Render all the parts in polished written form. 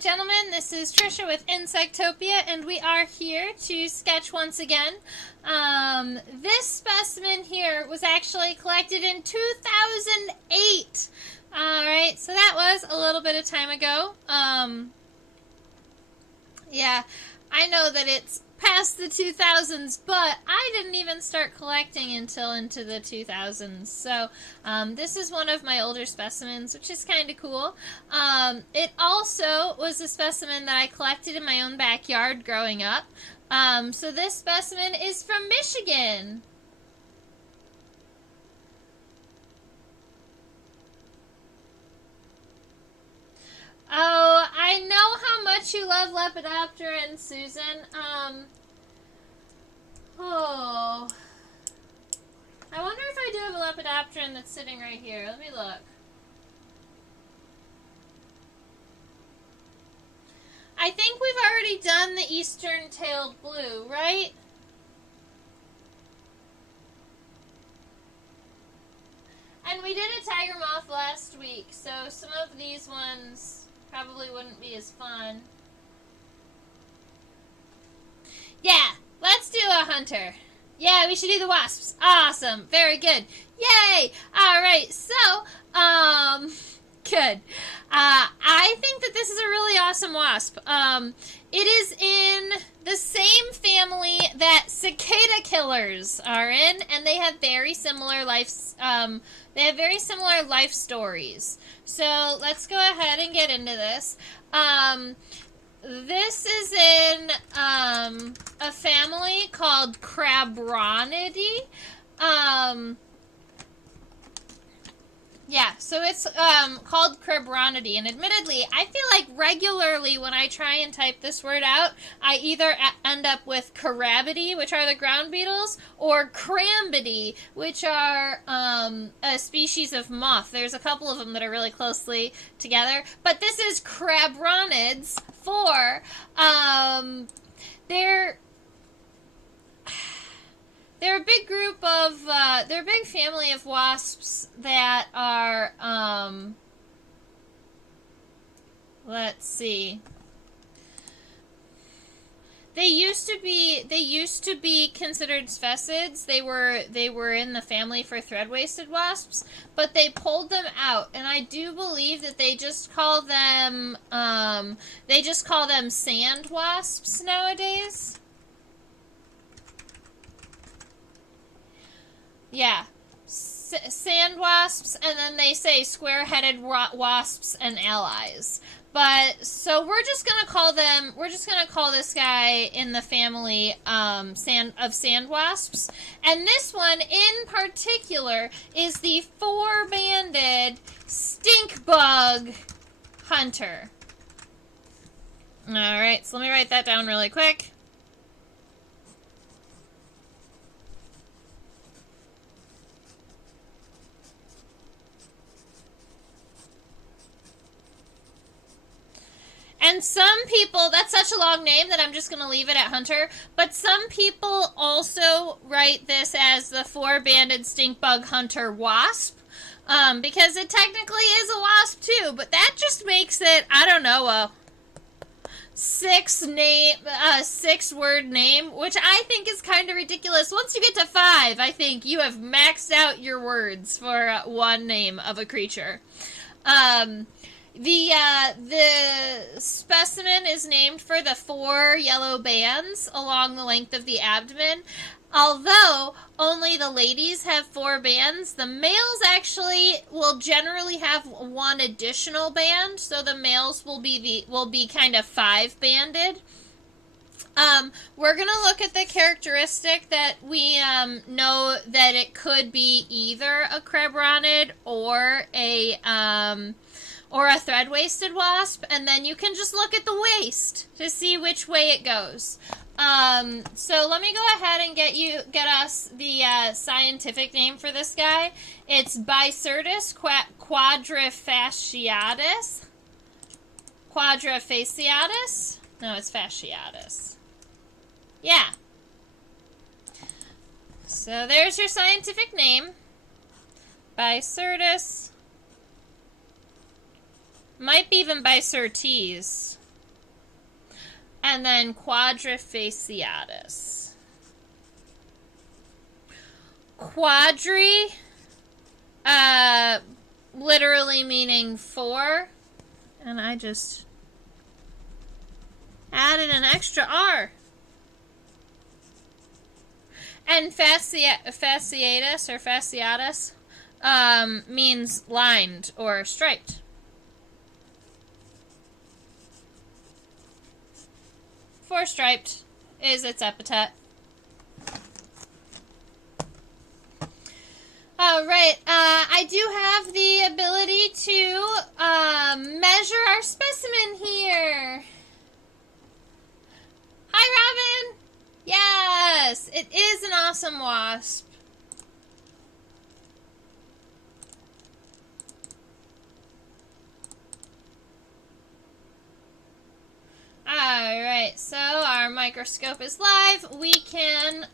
and gentlemen, this is Trisha with Insectopia, and we are here to sketch once again. This specimen here was actually collected in 2008. Alright, so that was a little bit of time ago. Yeah, I know that it's past the 2000s, but I didn't even start collecting until into the 2000s. So this is one of my older specimens, which is kind of cool. It also was a specimen that I collected in my own backyard growing up. So this specimen is from Michigan. Oh, I know how much you love Lepidoptera and Susan. Oh. I wonder if I do have a Lepidopteran that's sitting right here. Let me look. I think we've already done the eastern-tailed blue, right? And we did a tiger moth last week, so some of these ones probably wouldn't be as fun. Yeah, let's do a hunter. Yeah, we should do the wasps. Awesome. Very good. Yay! Alright, so, good. I think that this is a really awesome wasp. It is in the same family that cicada killers are in, and they have very similar life stories. So let's go ahead and get into this. This is in a family called Crabronidae. Yeah, so it's called Crabronidae, and admittedly, I feel like regularly when I try and type this word out, I either end up with Carabidae, which are the ground beetles, or Crambidae, which are a species of moth. There's a couple of them that are really closely together, but this is Crabronids for, they're a big group of, they're a big family of wasps that are, let's see. They used to be considered Sphecids. They were in the family for thread-waisted wasps, but they pulled them out, and I do believe that they just call them sand wasps nowadays. Yeah, sand wasps, and then they say square-headed wasps and allies. But so we're just gonna call this guy in the family sand wasps, and this one in particular is the four-banded stink bug hunter. All right, so let me write that down really quick. And some people, that's such a long name that I'm just going to leave it at hunter, but some people also write this as the four-banded stink bug hunter wasp, because it technically is a wasp too, but that just makes it, I don't know, a six-word name, which I think is kind of ridiculous. Once you get to 5, I think you have maxed out your words for one name of a creature. The specimen is named for the 4 yellow bands along the length of the abdomen. Although only the ladies have 4 bands, the males actually will generally have 1 additional band, so the males will be kind of 5-banded. We're going to look at the characteristic that we know that it could be either a crabronid or a thread-waisted wasp, and then you can just look at the waist to see which way it goes. So let me go ahead and get us the scientific name for this guy. It's Bicyrtus quadrifaciatus. Quadrifaciatus? No, it's fasciatus. Yeah. So there's your scientific name. Bicyrtus. Might be even Bicyrtes. and then quadrifaciatus. Quadri, literally meaning four, and I just added an extra R. And fasciatus means lined or striped. Four striped is its epithet. All right, I do have the ability to measure our specimen here. Hi, Robin. Yes, it is an awesome wasp. Alright, so our microscope is live. We can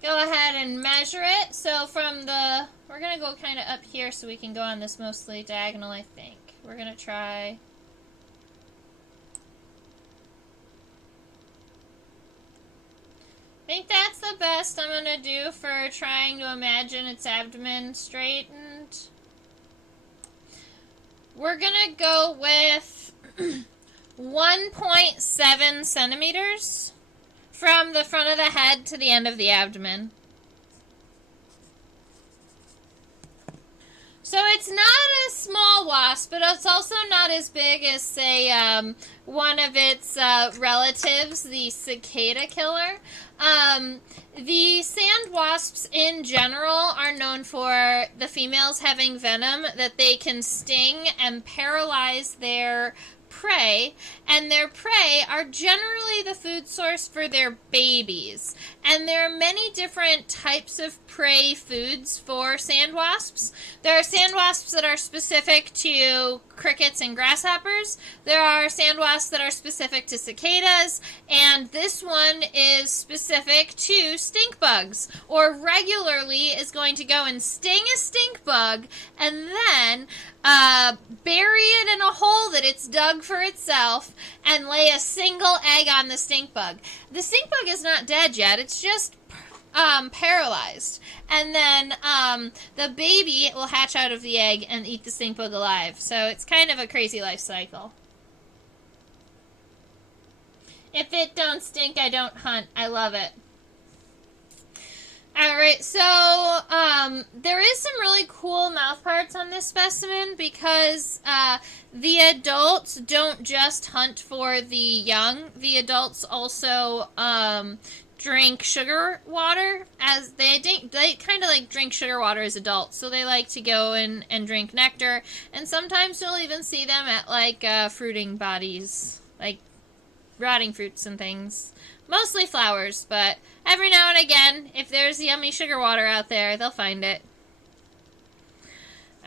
go ahead and measure it. So from the, we're going to go kind of up here so we can go on this mostly diagonal, I think. We're going to try. I think that's the best I'm going to do for trying to imagine its abdomen straightened. We're going to go with 1.7 centimeters from the front of the head to the end of the abdomen. So it's not a small wasp, but it's also not as big as, say, one of its relatives, the cicada killer. The sand wasps in general are known for the females having venom that they can sting and paralyze their prey, and their prey are generally the food source for their babies. And there are many different types of prey foods for sand wasps. There are sand wasps that are specific to crickets and grasshoppers. There are sand wasps that are specific to cicadas, and this one is specific to stink bugs, or regularly is going to go and sting a stink bug and then bury it in a hole that it's dug for itself and lay a single egg on the stink bug. The stink bug is not dead yet, it's just paralyzed. And then the baby will hatch out of the egg and eat the stink bug alive. So it's kind of a crazy life cycle. If it don't stink, I don't hunt. I love it. Alright, so there is some really cool mouth parts on this specimen because the adults don't just hunt for the young. The adults also drink sugar water, as they kind of like drink sugar water as adults, so they like to go and drink nectar, and sometimes you'll even see them at like fruiting bodies, like rotting fruits and things. Mostly flowers, but every now and again, if there's yummy sugar water out there, they'll find it.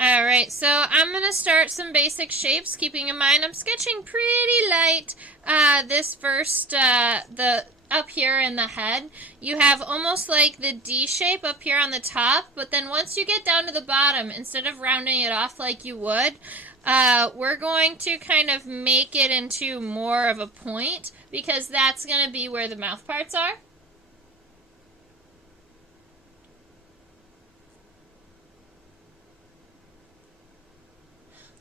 Alright, so I'm going to start some basic shapes, keeping in mind I'm sketching pretty light. This first, up here in the head, you have almost like the D shape up here on the top, but then once you get down to the bottom, instead of rounding it off like you would, we're going to kind of make it into more of a point, because that's going to be where the mouth parts are.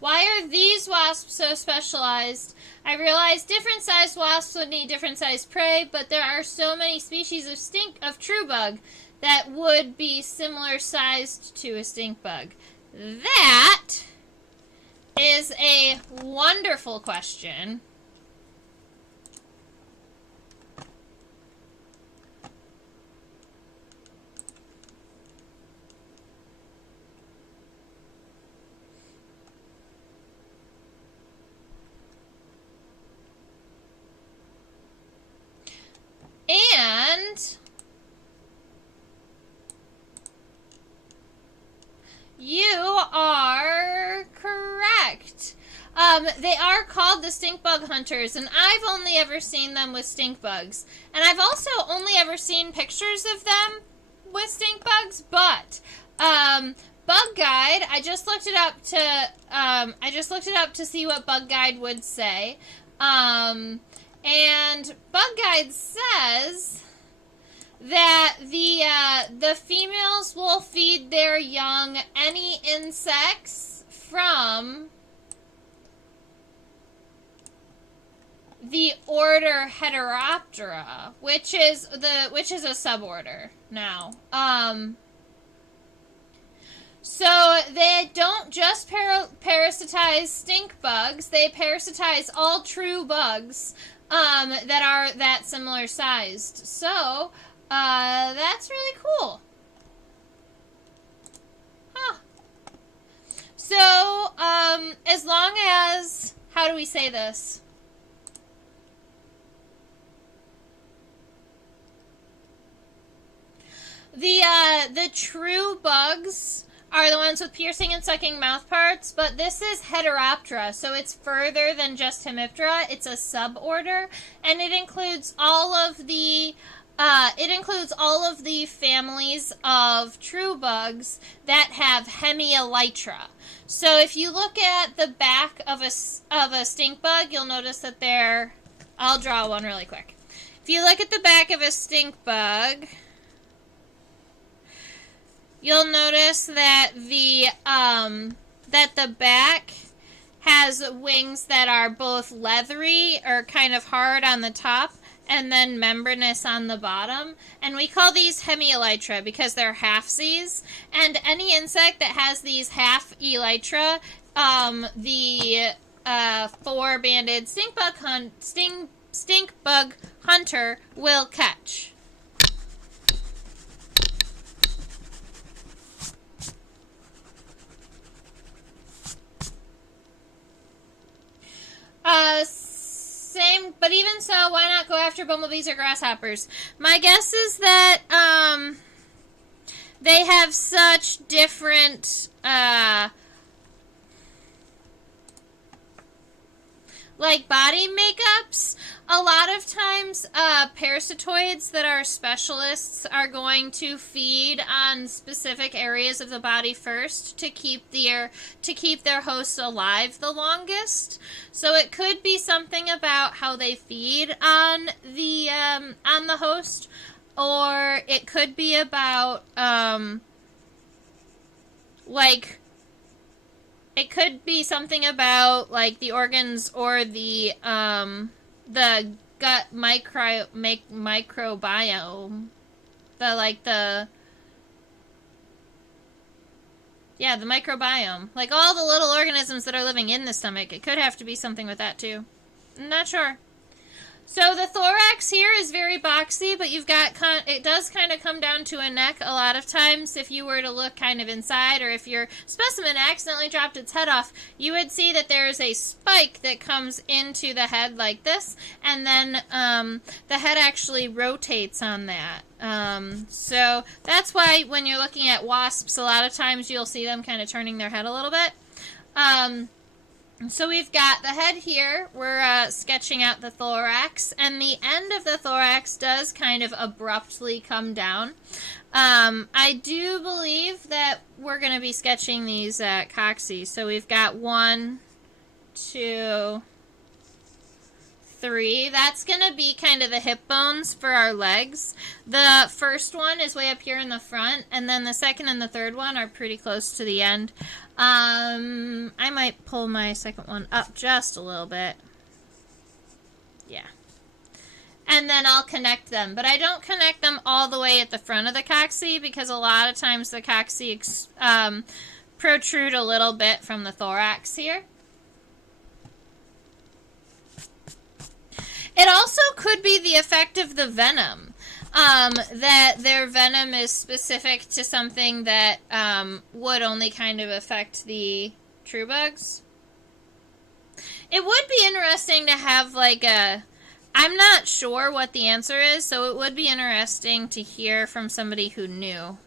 Why are these wasps so specialized? I realize different sized wasps would need different sized prey, but there are so many species of true bug that would be similar sized to a stink bug. That is a wonderful question. And you are correct. They are called the stink bug hunters, and I've only ever seen them with stink bugs. And I've also only ever seen pictures of them with stink bugs, but Bug Guide, I just looked it up to see what Bug Guide would say. And Bug Guide says that the females will feed their young any insects from the order Heteroptera, which is a suborder now. So they don't just parasitize stink bugs; they parasitize all true bugs that are that similar sized. So that's really cool. Huh. So as long as, how do we say this? The true bugs are the ones with piercing and sucking mouth parts, but this is Heteroptera, so it's further than just Hemiptera. It's a suborder, and it includes all of the families of true bugs that have Hemielytra. So if you look at the back of a stink bug, you'll notice that I'll draw one really quick. If you look at the back of a stink bug, you'll notice that the back has wings that are both leathery or kind of hard on the top and then membranous on the bottom. And we call these Hemielytra because they're halfsies. And any insect that has these half elytra, the four-banded stink bug hunter will catch. Same, but even so, why not go after bumblebees or grasshoppers? My guess is that they have such different like body makeups. A lot of times parasitoids that are specialists are going to feed on specific areas of the body first to keep their hosts alive the longest. So it could be something about how they feed on the host, or it could be about it could be something about like the organs or the gut microbiome. The microbiome. Like all the little organisms that are living in the stomach. It could have to be something with that too. I'm not sure. So the thorax here is very boxy, but it does kind of come down to a neck a lot of times. If you were to look kind of inside, or if your specimen accidentally dropped its head off, you would see that there's a spike that comes into the head like this, and then the head actually rotates on that. So that's why when you're looking at wasps, a lot of times you'll see them kind of turning their head a little bit. So we've got the head here. We're sketching out the thorax, and the end of the thorax does kind of abruptly come down. I do believe that we're going to be sketching these coccyx. So we've got 1, 2, 3. That's going to be kind of the hip bones for our legs. The first one is way up here in the front, and then the second and the third one are pretty close to the end. I might pull my second one up just a little bit. Yeah. And then I'll connect them. But I don't connect them all the way at the front of the coccyx because a lot of times the coccyx protrude a little bit from the thorax here. It also could be the effect of the venom. That their venom is specific to something that would only kind of affect the true bugs. It would be interesting to have like I'm not sure what the answer is, so it would be interesting to hear from somebody who knew.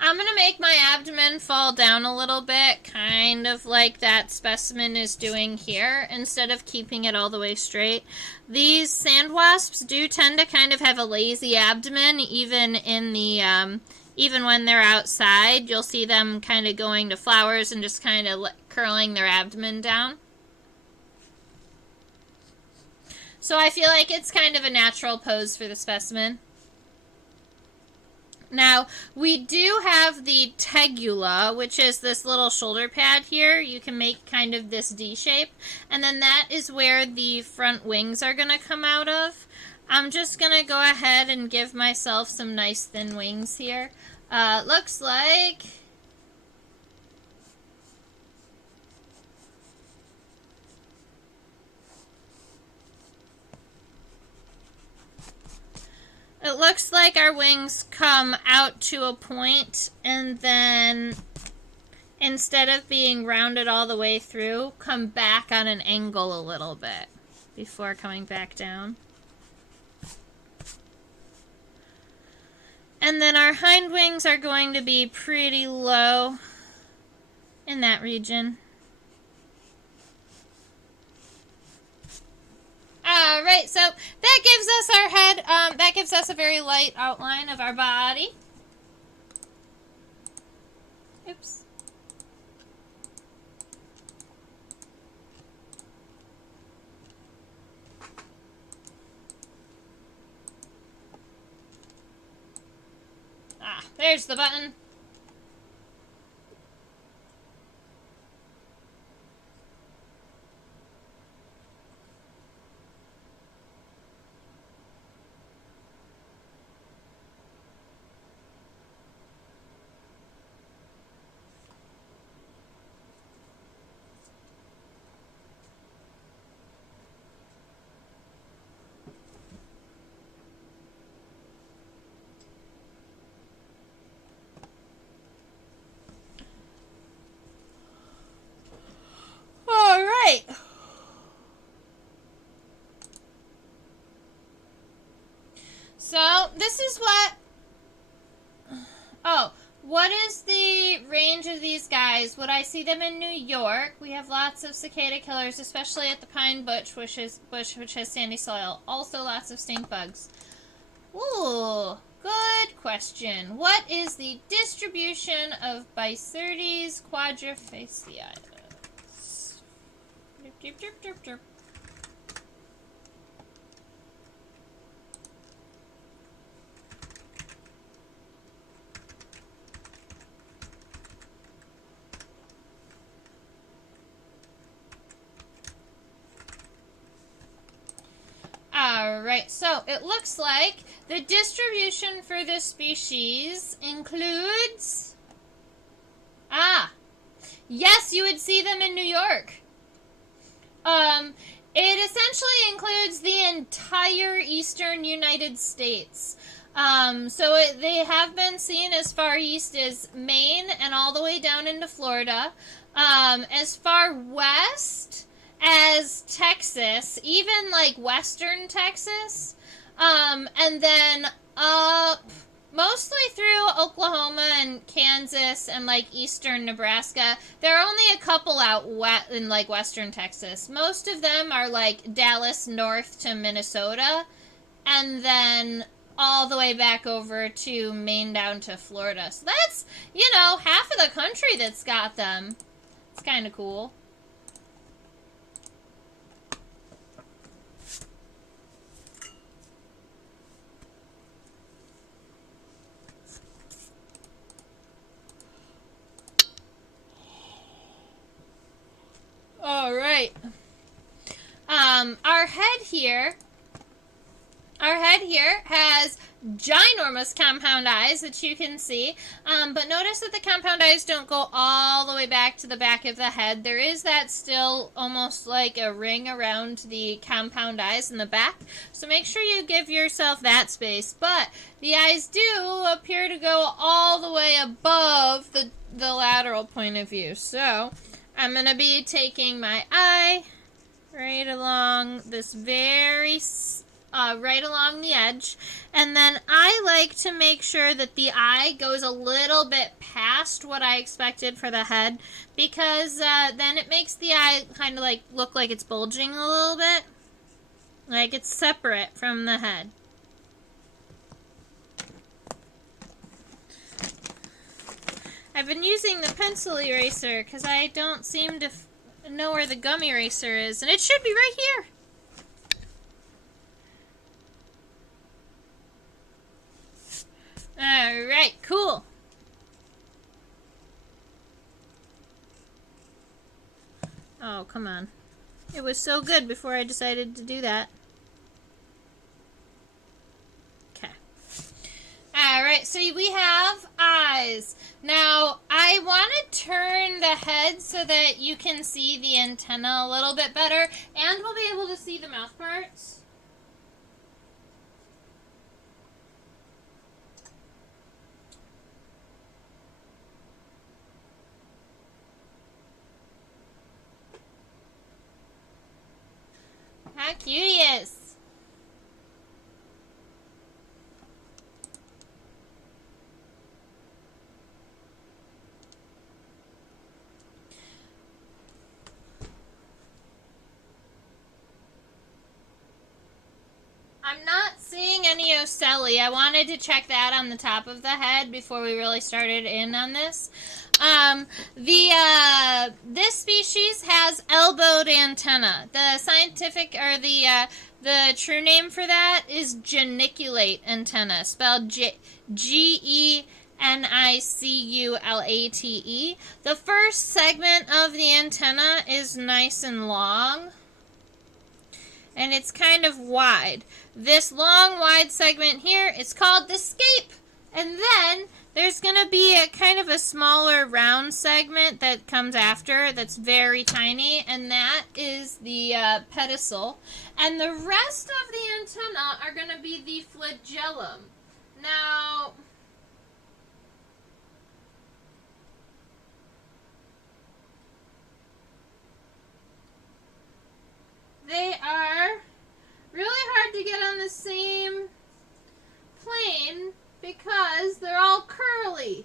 I'm going to make my abdomen fall down a little bit, kind of like that specimen is doing here, instead of keeping it all the way straight. These sand wasps do tend to kind of have a lazy abdomen, even in the, even when they're outside. You'll see them kind of going to flowers and just kind of curling their abdomen down. So I feel like it's kind of a natural pose for the specimen. Now, we do have the tegula, which is this little shoulder pad here. You can make kind of this D shape. And then that is where the front wings are going to come out of. I'm just going to go ahead and give myself some nice thin wings here. Looks like... It looks like our wings come out to a point and then instead of being rounded all the way through, come back on an angle a little bit before coming back down. And then our hind wings are going to be pretty low in that region. Alright, so that gives us our head, that gives us a very light outline of our body. Oops. Ah, there's the button. So, this is what... Oh, what is the range of these guys? Would I see them in New York? We have lots of cicada killers, especially at the pine bush, which has sandy soil. Also lots of stink bugs. Ooh, good question. What is the distribution of Bicertes quadrifaciatus? Derp, derp, derp, derp, derp. Alright, so it looks like the distribution for this species includes... yes, you would see them in New York. It essentially includes the entire eastern United States. They have been seen as far east as Maine and all the way down into Florida. As far west as Texas, even like western Texas, and then up mostly through Oklahoma and Kansas and like eastern Nebraska. There are only a couple out in like western Texas. Most of them are like Dallas north to Minnesota, and then all the way back over to Maine down to Florida. So that's, half of the country that's got them. It's kind of cool. All right. Our head here has ginormous compound eyes that you can see, but notice that the compound eyes don't go all the way back to the back of the head. There is that still almost like a ring around the compound eyes in the back, so make sure you give yourself that space. But the eyes do appear to go all the way above the lateral point of view, so I'm going to be taking my eye right along this very right along the edge. And then I like to make sure that the eye goes a little bit past what I expected for the head, because then it makes the eye kind of like look like it's bulging a little bit. Like it's separate from the head. I've been using the pencil eraser because I don't seem to know where the gum eraser is, and it should be right here. Alright, cool. Oh, come on. It was so good before I decided to do that. Okay. Alright, so we have eyes. Now, I want to turn the head so that you can see the antenna a little bit better, and we'll be able to see the mouth parts. How cute he is. I'm not seeing any ocelli. I wanted to check that on the top of the head before we really started in on this. This species has elbowed antenna. The scientific, or the true name for that is geniculate antenna, spelled Geniculatte. The first segment of the antenna is nice and long, and it's kind of wide. This long, wide segment here is called the scape. And then there's going to be a kind of a smaller round segment that comes after that's very tiny, and that is the pedicel. And the rest of the antenna are going to be the flagellum. Now, they are really hard to get on the same plane because they're all curly.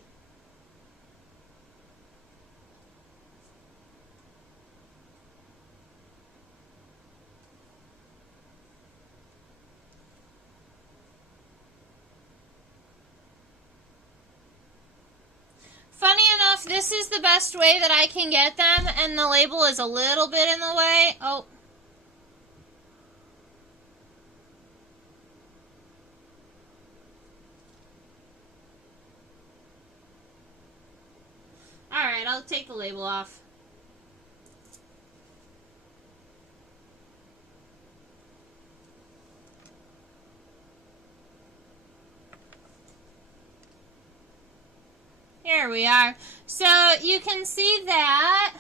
Funny enough, this is the best way that I can get them, and the label is a little bit in the way. Oh. Alright, I'll take the label off. Here we are. So you can see that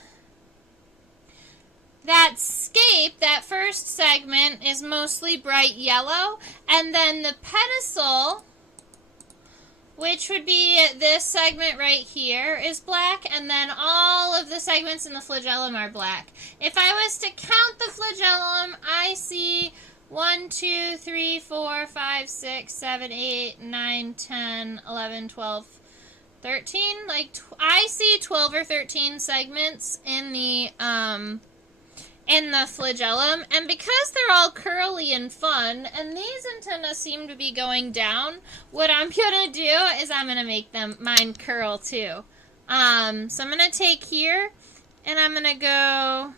scape, that first segment, is mostly bright yellow, and then the pedicel, which would be this segment right here, is black, and then all of the segments in the flagellum are black. If I was to count the flagellum, I see 1, 2, 3, 4, 5, 6, 7, 8, 9, 10, 11, 12, 13. I see 12 or 13 segments in the flagellum, and because they're all curly and fun, and these antennae seem to be going down, what I'm gonna do is I'm gonna make mine curl too. So I'm gonna take here, and I'm gonna go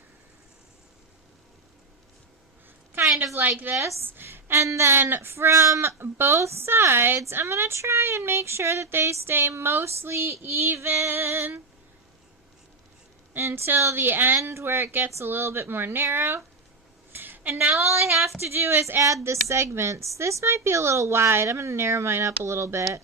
kind of like this, and then from both sides, I'm gonna try and make sure that they stay mostly even until the end where it gets a little bit more narrow. And now all I have to do is add the segments. This might be a little wide. I'm going to narrow mine up a little bit.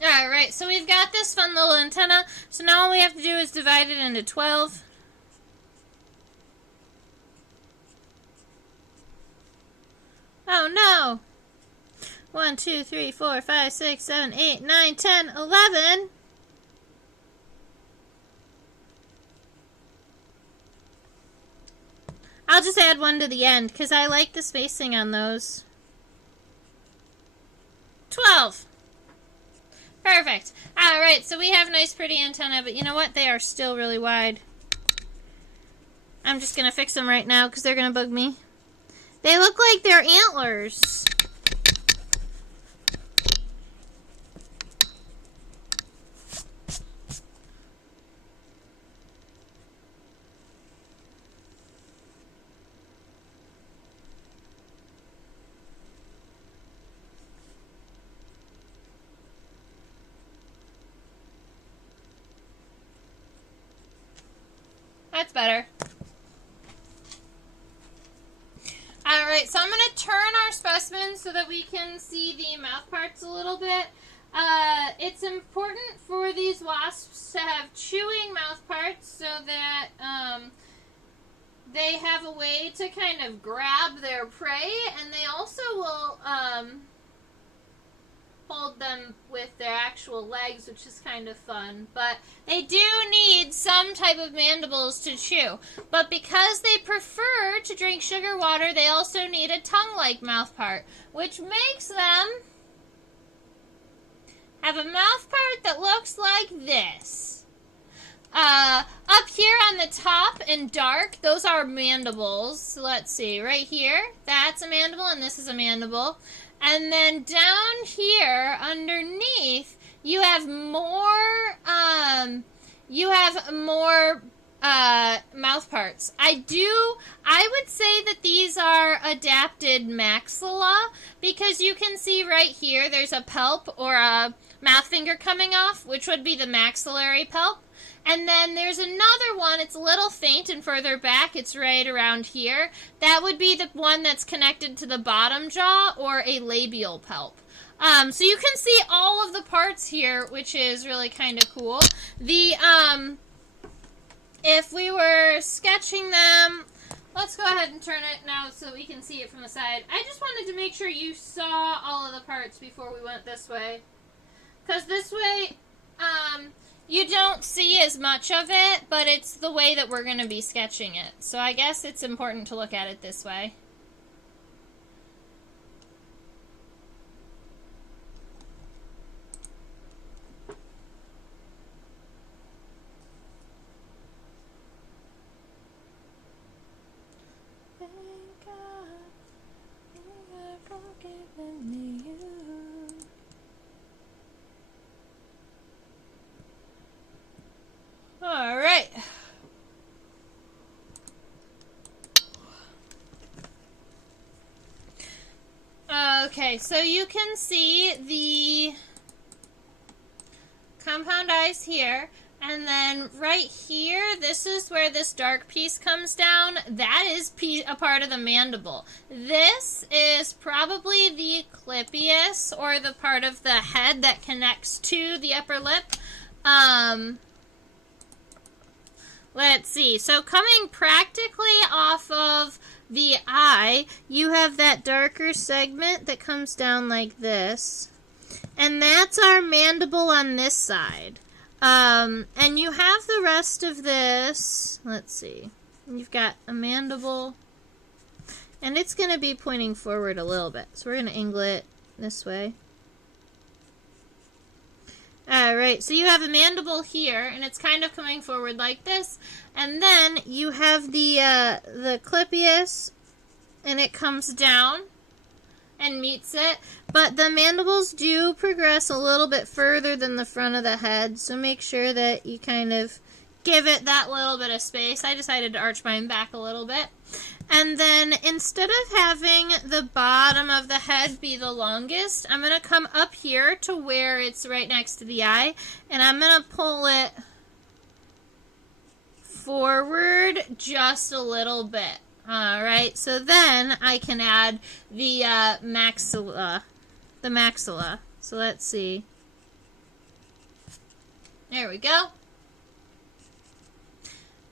Alright, so we've got this fun little antenna. So now all we have to do is divide it into 12. Oh no! 1, 2, 3, 4, 5, 6, 7, 8, 9, 10, 11. I'll just add one to the end because I like the spacing on those. 12. Perfect. Alright, so we have nice pretty antennae, but you know what? They are still really wide. I'm just going to fix them right now because they're going to bug me. They look like they're antlers. That's better. Alright, so I'm going to turn our specimen so that we can see the mouth parts a little bit. It's important for these wasps to have chewing mouth parts so that they have a way to kind of grab their prey, and they also will hold them with their actual legs, which is kind of fun. But they do need some type of mandibles to chew. But because they prefer to drink sugar water, they also need a tongue-like mouth part, which makes them have a mouth part that looks like this. Up here on the top in dark, those are mandibles. So let's see, right here, that's a mandible and this is a mandible. And then down here underneath, you have more mouth parts. I would say that these are adapted maxilla because you can see right here there's a palp or a mouth finger coming off, which would be the maxillary palp. And then there's another one, it's a little faint and further back, it's right around here. That would be the one that's connected to the bottom jaw or a labial palp. So you can see all of the parts here, which is really kind of cool. If we were sketching them, let's go ahead and turn it now so we can see it from the side. I just wanted to make sure you saw all of the parts before we went this way. Because this way, you don't see as much of it, but it's the way that we're going to be sketching it. So I guess it's important to look at it this way. Alright. Okay, so you can see the compound eyes here, and then right here, this is where this dark piece comes down. That is a part of the mandible. This is probably the clypeus, or the part of the head that connects to the upper lip. Let's see. So coming practically off of the eye, you have that darker segment that comes down like this. And that's our mandible on this side. And you have the rest of this. Let's see. You've got a mandible. And it's going to be pointing forward a little bit. So we're going to angle it this way. Alright, so you have a mandible here, and it's kind of coming forward like this. And then you have the clypeus, and it comes down and meets it. But the mandibles do progress a little bit further than the front of the head, so make sure that you kind of give it that little bit of space. I decided to arch mine back a little bit. And then instead of having the bottom of the head be the longest, I'm going to come up here to where it's right next to the eye, and I'm going to pull it forward just a little bit. Alright, so then I can add the maxilla. So let's see. There we go.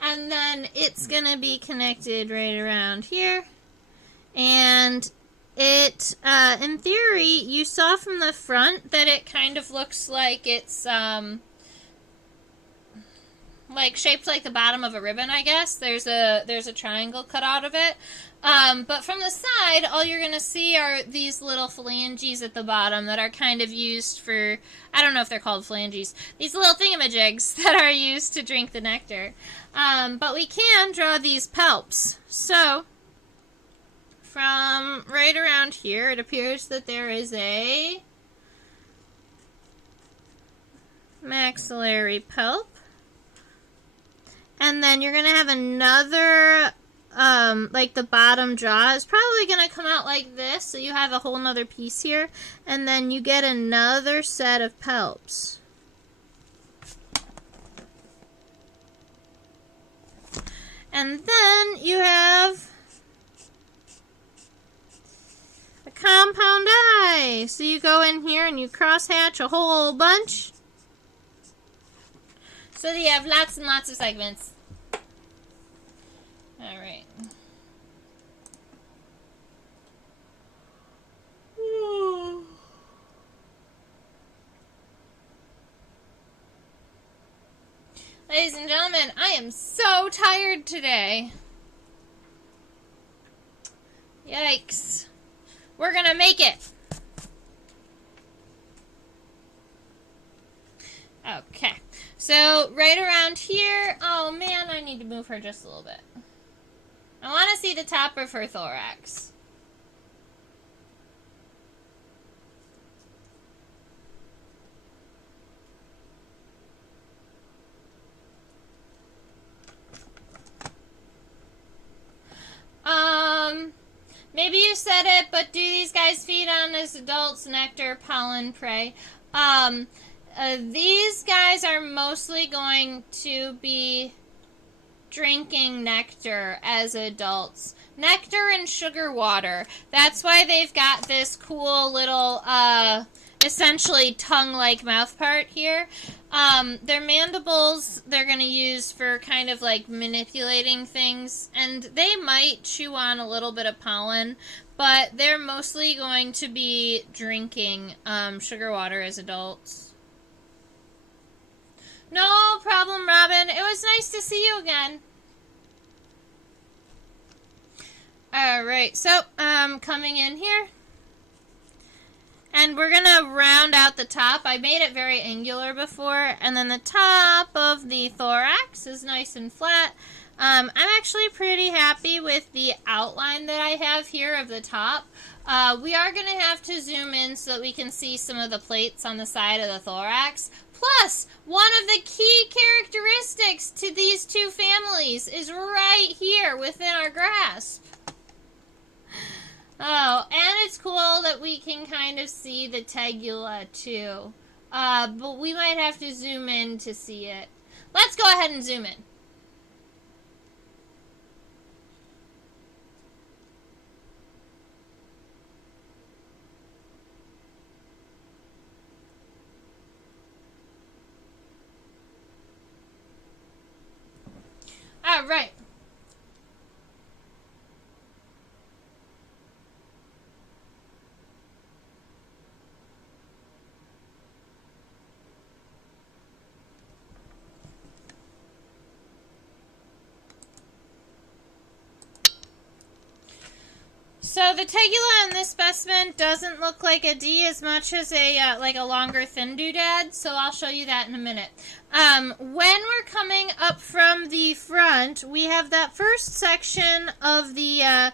And then it's going to be connected right around here. And in theory, you saw from the front that it kind of looks like it's, like shaped like the bottom of a ribbon, I guess. There's a triangle cut out of it. But from the side, all you're going to see are these little phalanges at the bottom that are kind of used for, I don't know if they're called phalanges, these little thingamajigs that are used to drink the nectar. But we can draw these palps. So, from right around here, it appears that there is a maxillary palp. And then you're going to have another, like the bottom jaw is probably going to come out like this. So you have a whole nother piece here. And then you get another set of palps. And then you have a compound eye. So you go in here and you cross-hatch a whole bunch. So you have lots and lots of segments. All right. Ladies and gentlemen, I am so tired today. Yikes. We're gonna make it. Okay. So, right around here, oh man, I need to move her just a little bit. I want to see the top of her thorax. Maybe you said it, but do these guys feed on as adults, nectar, pollen, prey? These guys are mostly going to be drinking nectar as adults. Nectar and sugar water. That's why they've got this cool little, essentially tongue-like mouth part here. Their mandibles they're going to use for kind of like manipulating things, and they might chew on a little bit of pollen, but they're mostly going to be drinking sugar water as adults. No problem, Robin. It was nice to see you again. Alright, so, coming in here. And we're going to round out the top. I made it very angular before. And then the top of the thorax is nice and flat. I'm actually pretty happy with the outline that I have here of the top. We are going to have to zoom in so that we can see some of the plates on the side of the thorax. Plus, one of the key characteristics to these two families is right here within our grasp. Oh, and it's cool that we can kind of see the tegula too. But we might have to zoom in to see it. Let's go ahead and zoom in. All right. So the tegula in this specimen doesn't look like a D as much as a like a longer thin doodad, so I'll show you that in a minute. When we're coming up from the front, we have that first section of the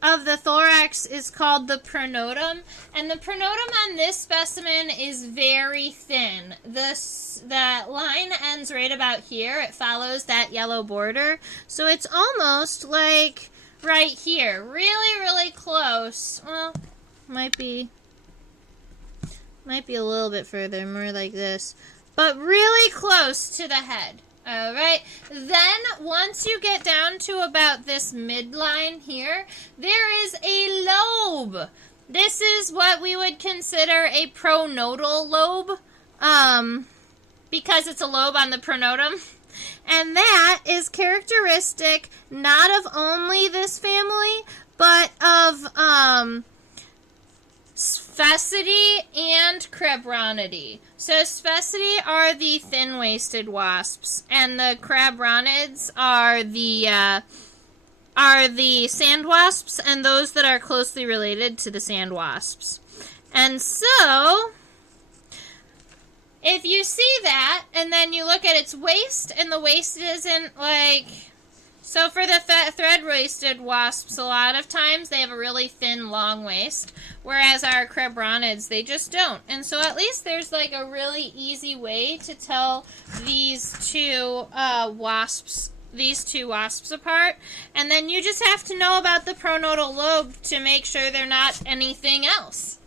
thorax is called the pronotum, and the pronotum on this specimen is very thin. That line ends right about here. It follows that yellow border, so it's almost like right here, really, really close. Well, might be a little bit further, more like this, but really close to the head. All right. Then once you get down to about this midline here, there is a lobe. This is what we would consider a pronotal lobe, because it's a lobe on the pronotum. And that is characteristic not of only this family, but of Crabronidae. So Specidae are the thin-waisted wasps, and the Crabronids are the sand wasps, and those that are closely related to the sand wasps. And so, if you see that, and then you look at its waist, and the waist isn't like... So for the thread-waisted wasps, a lot of times they have a really thin, long waist, whereas our Crabronids, they just don't. And so at least there's like a really easy way to tell these two wasps apart. And then you just have to know about the pronotal lobe to make sure they're not anything else.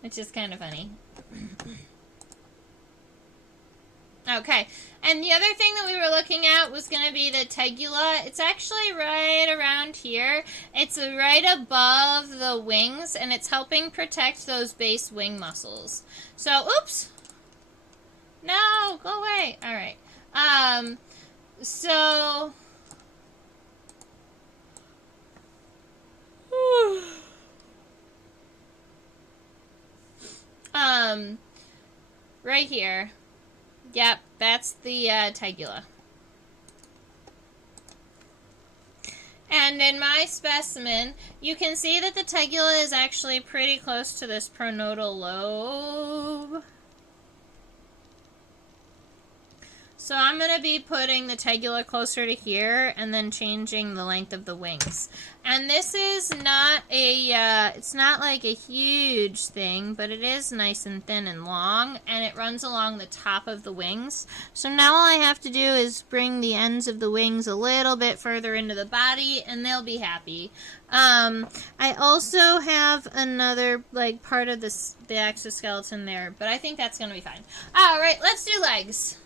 Which is kind of funny. Okay, and the other thing that we were looking at was going to be the tegula. It's actually right around here. It's right above the wings, and it's helping protect those base wing muscles. So, oops. No, go away. All right. Right here. Yep, that's the tegula. And in my specimen, you can see that the tegula is actually pretty close to this pronotal lobe. So I'm going to be putting the tegula closer to here and then changing the length of the wings. And this is not it's not like a huge thing, but it is nice and thin and long, and it runs along the top of the wings. So now all I have to do is bring the ends of the wings a little bit further into the body, and they'll be happy. I also have another like part of the exoskeleton there, but I think that's going to be fine. All right, let's do legs.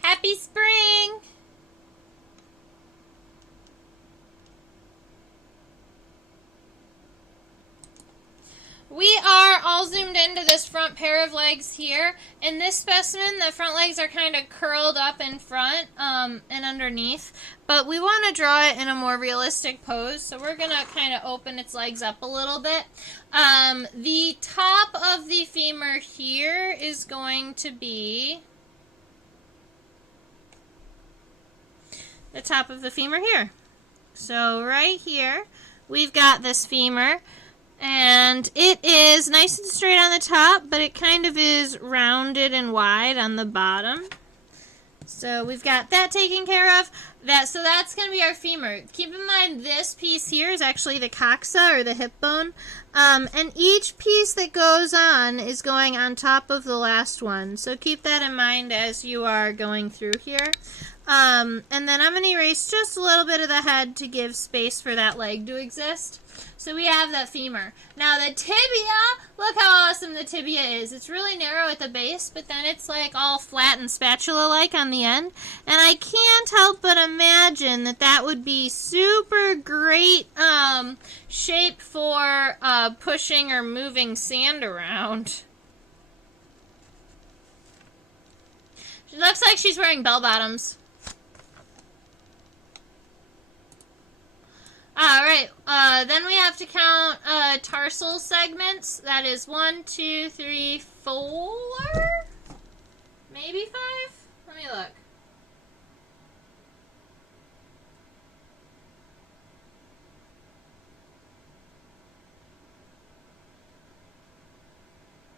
Happy spring! We are all zoomed into this front pair of legs here. In this specimen, the front legs are kind of curled up in front and underneath, but we want to draw it in a more realistic pose, so we're going to kind of open its legs up a little bit. The top of the femur here is going to be the top of the femur here. So right here, we've got this femur, and it is nice and straight on the top, but it kind of is rounded and wide on the bottom. So we've got that taken care of. So that's going to be our femur. Keep in mind this piece here is actually the coxa, or the hip bone. And each piece that goes on is going on top of the last one. So keep that in mind as you are going through here. And then I'm going to erase just a little bit of the head to give space for that leg to exist. So we have that femur. Now the tibia, look how awesome the tibia is. It's really narrow at the base, but then it's like all flat and spatula-like on the end. And I can't help but imagine that that would be super great shape for pushing or moving sand around. She looks like she's wearing bell-bottoms. Alright, then we have to count tarsal segments. That is 1, 2, 3, 4? Maybe 5? Let me look.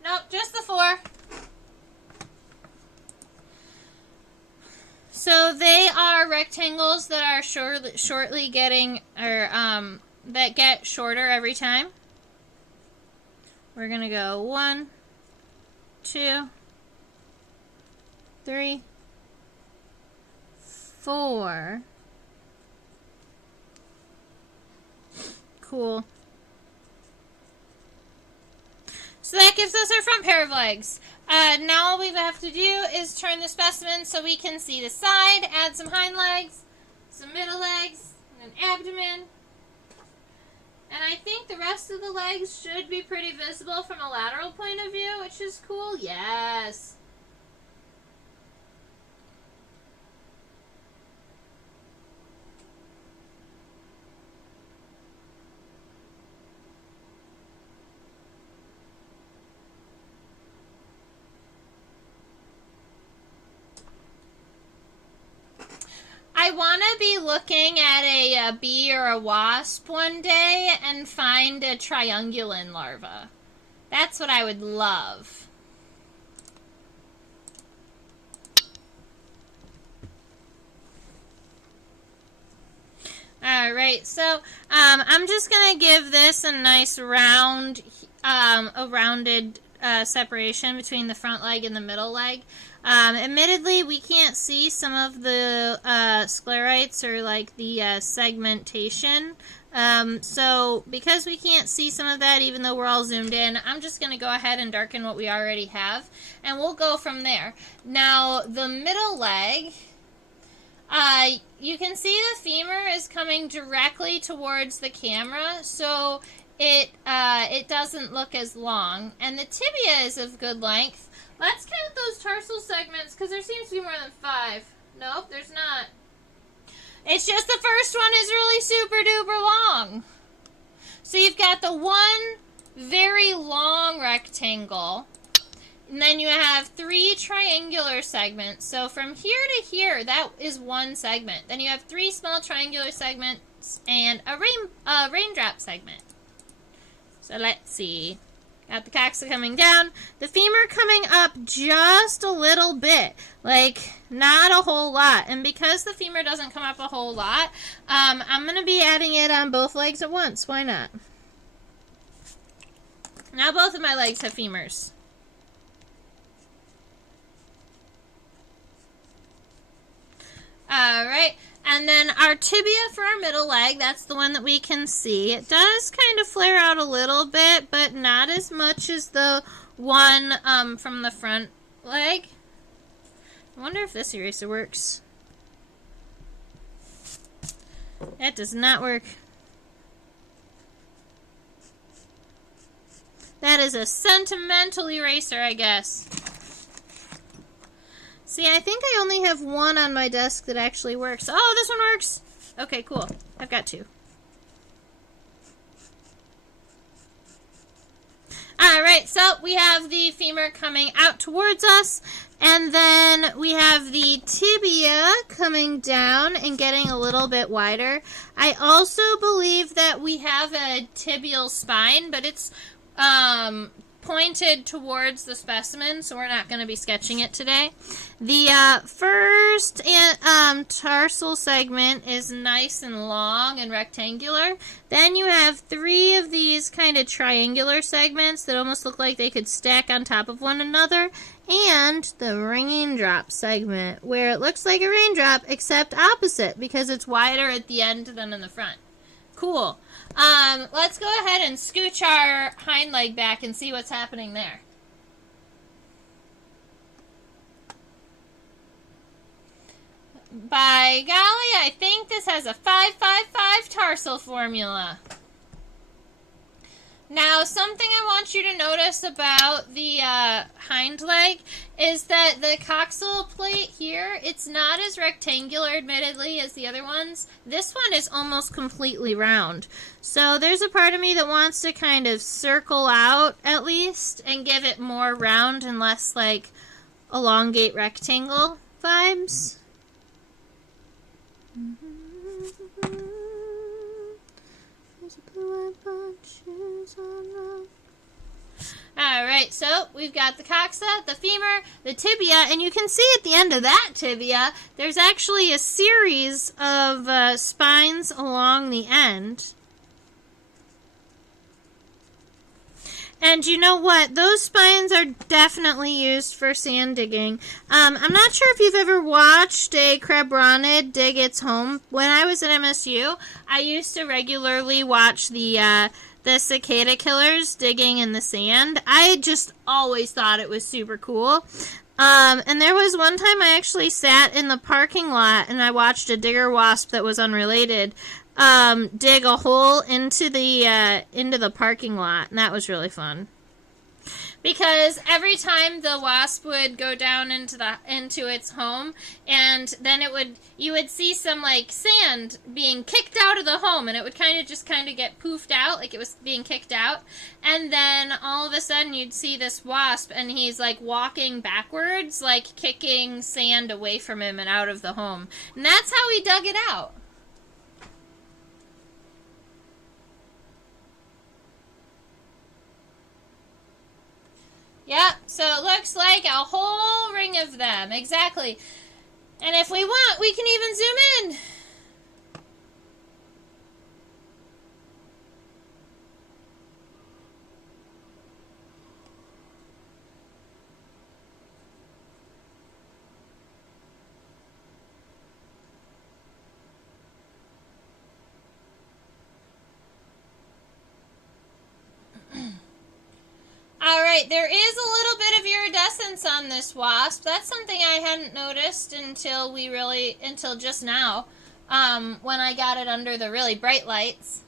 Nope, just the 4. So they are rectangles that are shortly getting, or that get shorter every time. We're going to go 1, 2, 3, 4. Cool. gives us our front pair of legs. Now all we have to do is turn the specimen so we can see the side, add some hind legs, some middle legs, and an abdomen. And I think the rest of the legs should be pretty visible from a lateral point of view, which is cool. Yes. I want to be looking at a bee or a wasp one day and find a triungulin larva. That's what I would love. Alright, so I'm just going to give this a nice rounded separation between the front leg and the middle leg. Admittedly, we can't see some of the sclerites or like the segmentation. So because we can't see some of that, even though we're all zoomed in, I'm just going to go ahead and darken what we already have, and we'll go from there. Now, the middle leg, you can see the femur is coming directly towards the camera, so it doesn't look as long, and the tibia is of good length. Let's count those tarsal segments, because there seems to be more than 5. Nope, there's not. It's just the first one is really super duper long. So you've got the one very long rectangle, and then you have 3 triangular segments. So from here to here, that is one segment. Then you have 3 small triangular segments and a raindrop segment. So let's see. Got the coxa coming down, the femur coming up just a little bit, like not a whole lot. And because the femur doesn't come up a whole lot, I'm going to be adding it on both legs at once. Why not? Now both of my legs have femurs. Alright, and then our tibia for our middle leg, that's the one that we can see. It does kind of flare out a little bit, but not as much as the one from the front leg. I wonder if this eraser works. It does not work. That is a sentimental eraser, I guess. See, I think I only have one on my desk that actually works. Oh, this one works! Okay, cool. I've got 2. Alright, so we have the femur coming out towards us, and then we have the tibia coming down and getting a little bit wider. I also believe that we have a tibial spine, but it's pointed towards the specimen, so we're not going to be sketching it today. The first tarsal segment is nice and long and rectangular. Then you have 3 of these kind of triangular segments that almost look like they could stack on top of one another, and the raindrop segment, where it looks like a raindrop except opposite because it's wider at the end than in the front. Cool. Let's go ahead and scooch our hind leg back and see what's happening there. By golly, I think this has a 5-5-5 tarsal formula. Now, something I want you to notice about the hind leg is that the coxal plate here, it's not as rectangular, admittedly, as the other ones. This one is almost completely round. So there's a part of me that wants to kind of circle out, at least, and give it more round and less, like, elongate rectangle vibes. Alright, so we've got the coxa, the femur, the tibia, and you can see at the end of that tibia, there's actually a series of spines along the end. And you know what? Those spines are definitely used for sand digging. I'm not sure if you've ever watched a crabronid dig its home. When I was at MSU, I used to regularly watch the the cicada killers digging in the sand. I just always thought it was super cool. And there was one time I actually sat in the parking lot and I watched a digger wasp that was unrelated dig a hole into the parking lot, and that was really fun. Because every time the wasp would go down into its home, and then you would see some like sand being kicked out of the home, and it would kind of get poofed out like it was being kicked out, and then all of a sudden you'd see this wasp, and he's like walking backwards, like kicking sand away from him and out of the home, and that's how he dug it out. Yep, so it looks like a whole ring of them. Exactly. And if we want, we can even zoom in. Alright, there is a little bit of iridescence on this wasp. That's something I hadn't noticed until just now, when I got it under the really bright lights.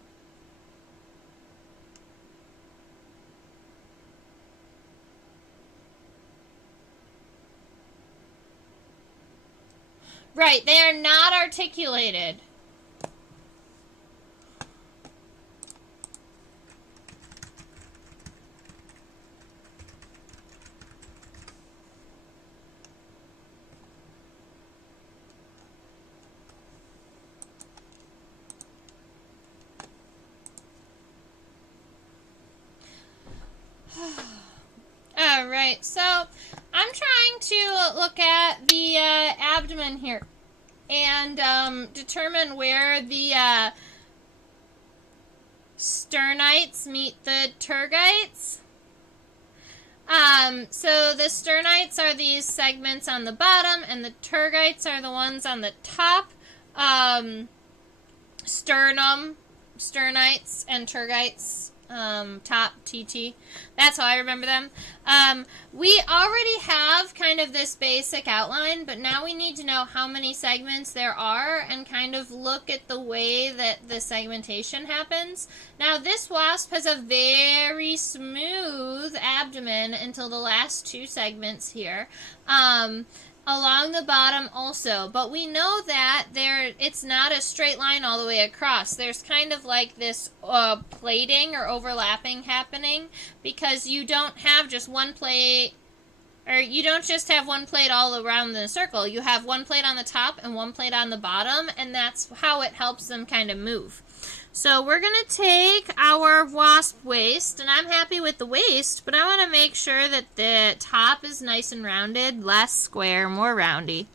Right, they are not articulated. Alright, so I'm trying to look at the abdomen here and determine where the sternites meet the tergites. So the sternites are these segments on the bottom, and the tergites are the ones on the top. Sternum, sternites, and tergites. Top TT. That's how I remember them. We already have kind of this basic outline, but now we need to know how many segments there are and kind of look at the way that the segmentation happens. Now, this wasp has a very smooth abdomen until the last two segments here. Along the bottom also, but we know that it's not a straight line all the way across. There's kind of like this plating or overlapping happening, because you don't have just one plate, or you don't just have one plate all around the circle. You have one plate on the top and one plate on the bottom, and that's how it helps them kind of move. So we're going to take our wasp waist, and I'm happy with the waist, but I want to make sure that the top is nice and rounded, less square, more roundy.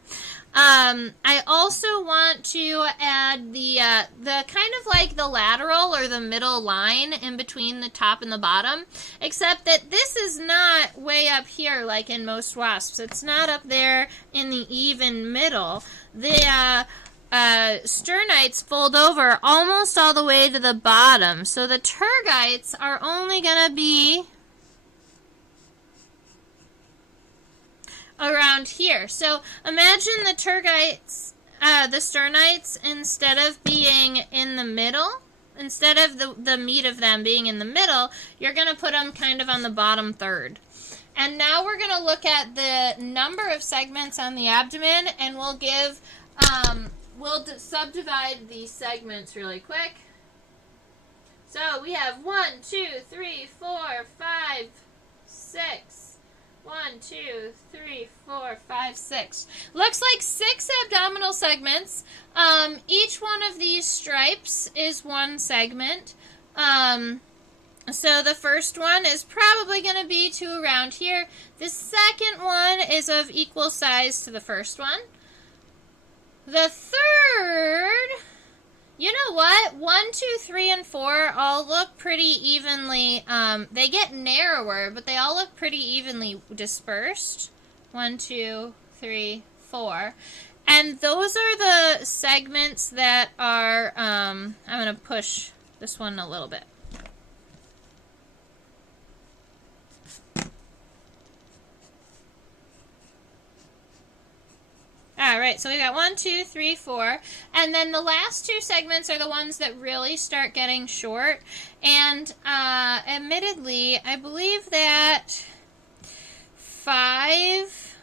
I also want to add the kind of like the lateral or the middle line in between the top and the bottom, except that this is not way up here like in most wasps. It's not up there in the even middle. The sternites fold over almost all the way to the bottom, so the tergites are only going to be around here. So imagine the tergites, the sternites, instead of being in the middle, instead of the meat of them being in the middle, you're going to put them kind of on the bottom third. And now we're going to look at the number of segments on the abdomen, and we'll give we'll subdivide these segments really quick. So we have 1, 2, 3, 4, 5, 6. 1, 2, 3, 4, 5, 6. Looks like 6 abdominal segments. Each one of these stripes is one segment. So the first one is probably going to be to around here. The second one is of equal size to the first one. The third, you know what? 1, 2, 3, and 4 all look pretty evenly. They get narrower, but they all look pretty evenly dispersed. 1, 2, 3, 4. And those are the segments that are, I'm going to push this one a little bit. right, so we got 1, 2, 3, 4, and then the last two segments are the ones that really start getting short, and admittedly, I believe that 5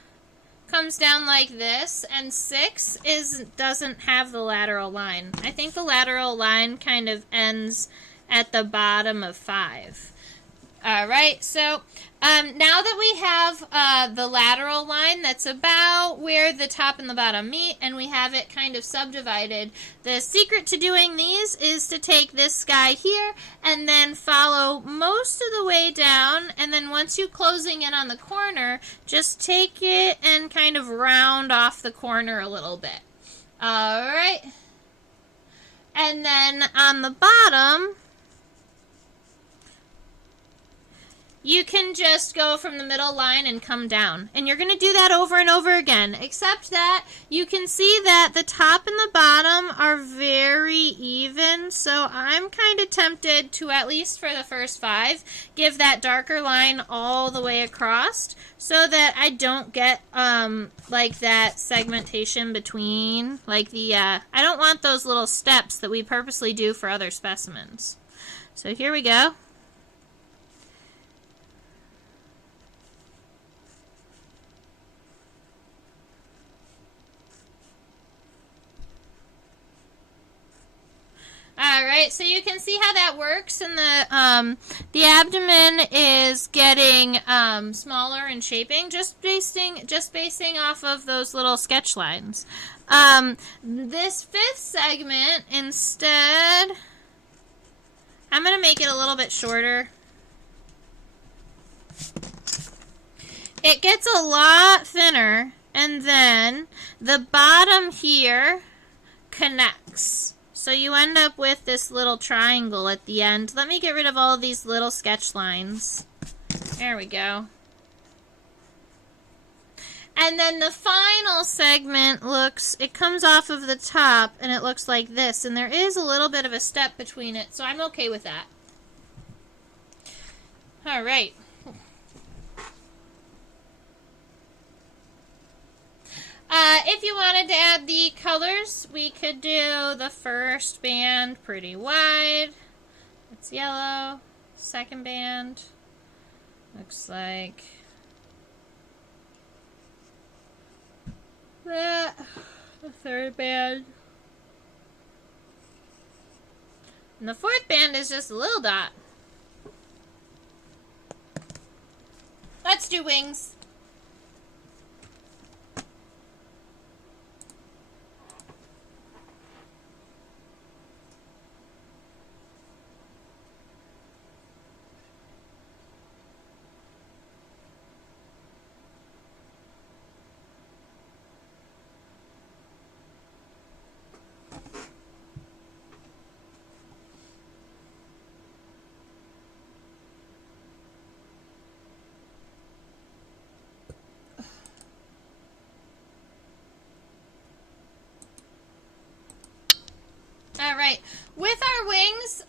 comes down like this, and 6 doesn't have the lateral line. I think the lateral line kind of ends at the bottom of 5. All right, so now that we have the lateral line that's about where the top and the bottom meet, and we have it kind of subdivided, the secret to doing these is to take this guy here and then follow most of the way down, and then once you're closing in on the corner, just take it and kind of round off the corner a little bit. All right, and then on the bottom, you can just go from the middle line and come down. And you're going to do that over and over again, except that you can see that the top and the bottom are very even. So I'm kind of tempted to, at least for the first 5, give that darker line all the way across so that I don't get like that segmentation between, like the, I don't want those little steps that we purposely do for other specimens. So here we go. Alright, so you can see how that works, and the abdomen is getting smaller in shaping, just basing off of those little sketch lines. This 5th segment, instead, I'm going to make it a little bit shorter. It gets a lot thinner, and then the bottom here connects. So you end up with this little triangle at the end. Let me get rid of all of these little sketch lines. There we go. And then the final segment it comes off of the top and it looks like this. And there is a little bit of a step between it, so I'm okay with that. All right. If you wanted to add the colors, we could do the first band pretty wide. It's yellow. Second band looks like that. The third band. And the fourth band is just a little dot. Let's do wings. Alright, with our wings,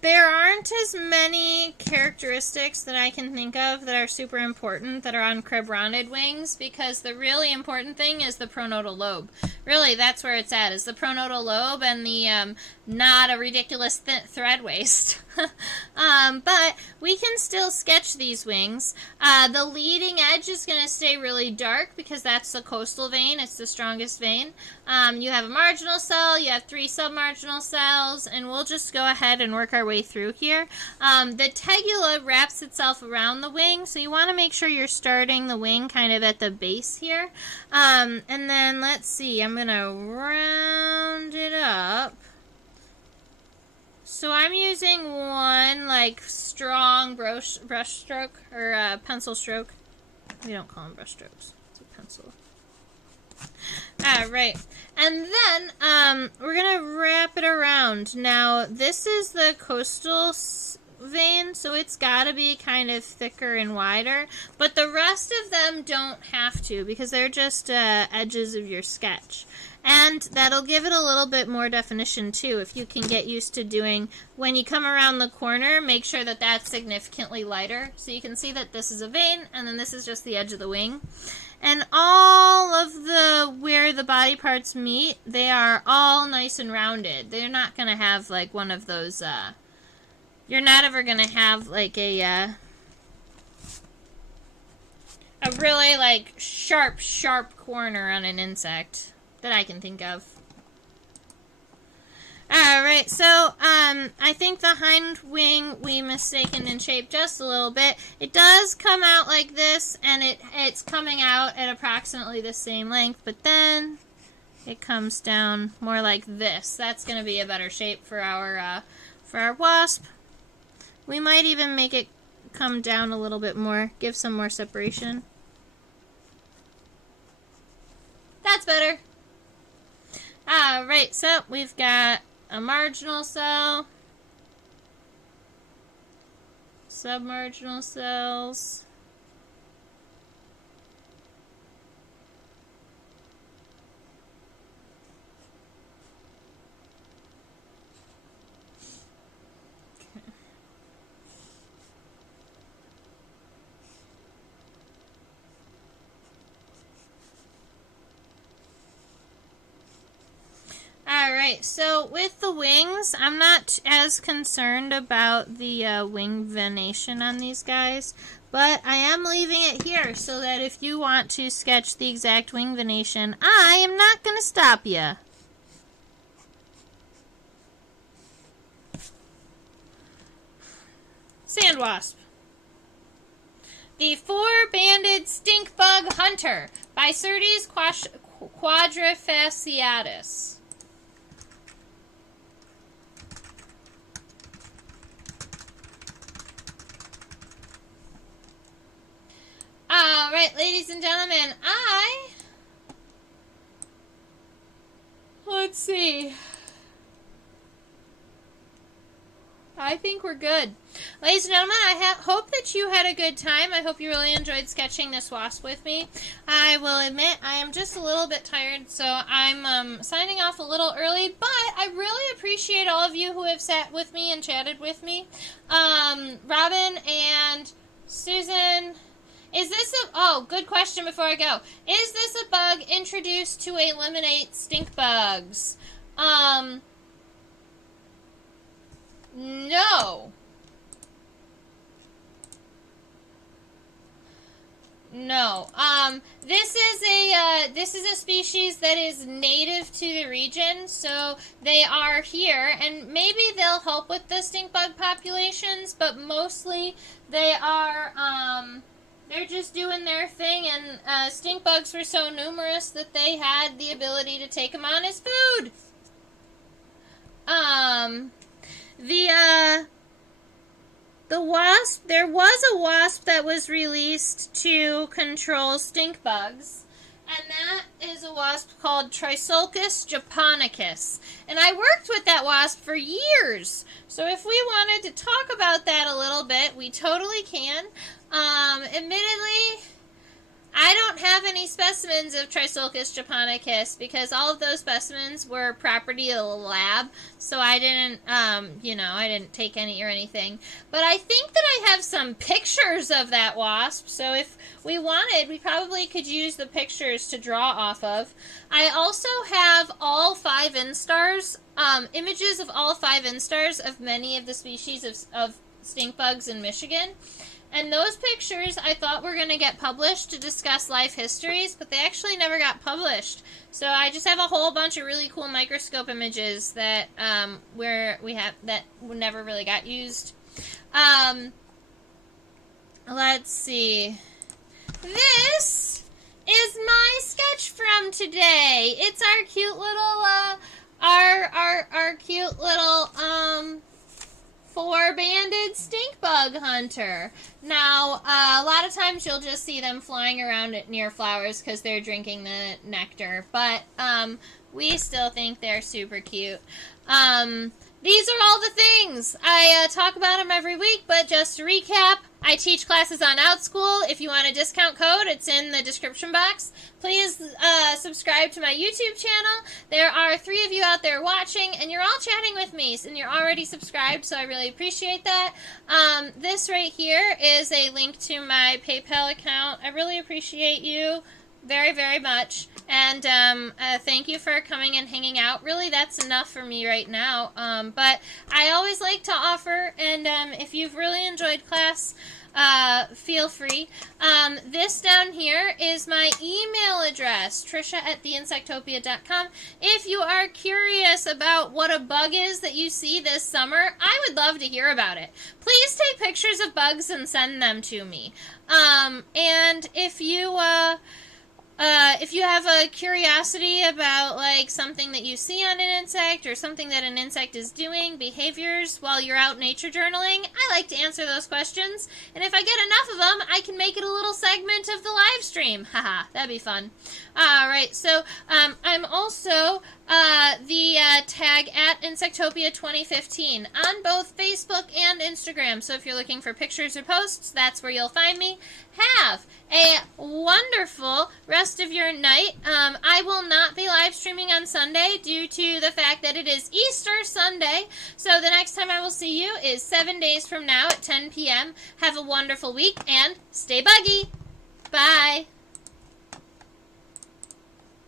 there aren't as many characteristics that I can think of that are super important that are on crib-rounded wings, because the really important thing is the pronotal lobe. Really, that's where it's at, is the pronotal lobe and the not a ridiculous thread waist. But we can still sketch these wings. The leading edge is going to stay really dark because that's the coastal vein. It's the strongest vein. You have a marginal cell, you have 3 submarginal cells, and we'll just go ahead and work our way through here. The tegula wraps itself around the wing, so you want to make sure you're starting the wing kind of at the base here. And then let's see, I'm going to round it up. So I'm using one like strong brush stroke or pencil stroke. We don't call them brush strokes. It's a pencil. Alright, and then we're going to wrap it around. Now, this is the coastal vein, so it's got to be kind of thicker and wider, but the rest of them don't have to because they're just edges of your sketch. And that'll give it a little bit more definition too. If you can get used to doing, when you come around the corner, make sure that that's significantly lighter. So you can see that this is a vein, and then this is just the edge of the wing. And all of where the body parts meet, they are all nice and rounded. They're not going to have like one of those, you're not ever going to have like a really like sharp corner on an insect that I can think of. Alright, so, I think the hind wing we mistaken in shape just a little bit. It does come out like this, and it's coming out at approximately the same length, but then it comes down more like this. That's going to be a better shape for our wasp. We might even make it come down a little bit more, give some more separation. That's better. Alright, so we've got a marginal cell, submarginal cells, Alright, so with the wings, I'm not as concerned about the wing venation on these guys, but I am leaving it here so that if you want to sketch the exact wing venation, I am not going to stop you. Sand wasp. The four-banded stink bug hunter by Certes quadrifasciatus. Alright, ladies and gentlemen, let's see. I think we're good. Ladies and gentlemen, I hope that you had a good time. I hope you really enjoyed sketching this wasp with me. I will admit I am just a little bit tired, so I'm signing off a little early, but I really appreciate all of you who have sat with me and chatted with me. Robin and Susan... Is this good question before I go. Is this a bug introduced to eliminate stink bugs? No. No. This is a species that is native to the region, so they are here, and maybe they'll help with the stink bug populations, but mostly they are, they're just doing their thing, and stink bugs were so numerous that they had the ability to take them on as food. The wasp, there was a wasp that was released to control stink bugs, and that is a wasp called Trisulcus japonicus. And I worked with that wasp for years, so if we wanted to talk about that a little bit, we totally can. Admittedly, I don't have any specimens of Trisulcus japonicus because all of those specimens were property of the lab, so I didn't, I didn't take any or anything. But I think that I have some pictures of that wasp, so if we wanted, we probably could use the pictures to draw off of. I also have all 5 instars, images of all 5 instars of many of the species of stink bugs in Michigan. And those pictures I thought were going to get published to discuss life histories, but they actually never got published. So I just have a whole bunch of really cool microscope images that that never really got used. Let's see. This is my sketch from today. It's our cute little our cute little 4-banded stink bug hunter. Now, a lot of times you'll just see them flying around near flowers because they're drinking the nectar, but we still think they're super cute. These are all the things. I talk about them every week, but just to recap, I teach classes on OutSchool. If you want a discount code, it's in the description box. Please subscribe to my YouTube channel. There are 3 of you out there watching, and you're all chatting with me, and you're already subscribed, so I really appreciate that. This right here is a link to my PayPal account. I really appreciate you very, very much. And thank you for coming and hanging out. Really, that's enough for me right now. But I always like to offer, and if you've really enjoyed class, feel free. This down here is my email address, trisha@theinsectopia.com. If you are curious about what a bug is that you see this summer, I would love to hear about it. Please take pictures of bugs and send them to me. And if you have a curiosity about, like, something that you see on an insect or something that an insect is doing, behaviors, while you're out nature journaling, I like to answer those questions. And if I get enough of them, I can make it a little segment of the live stream. Haha, that'd be fun. All right, so I'm also the tag at Insectopia 2015 on both Facebook and Instagram. So if you're looking for pictures or posts, that's where you'll find me. Have a wonderful rest of your night. I will not be live streaming on Sunday due to the fact that it is Easter Sunday. So the next time I will see you is 7 days from now at 10 p.m. Have a wonderful week and stay buggy.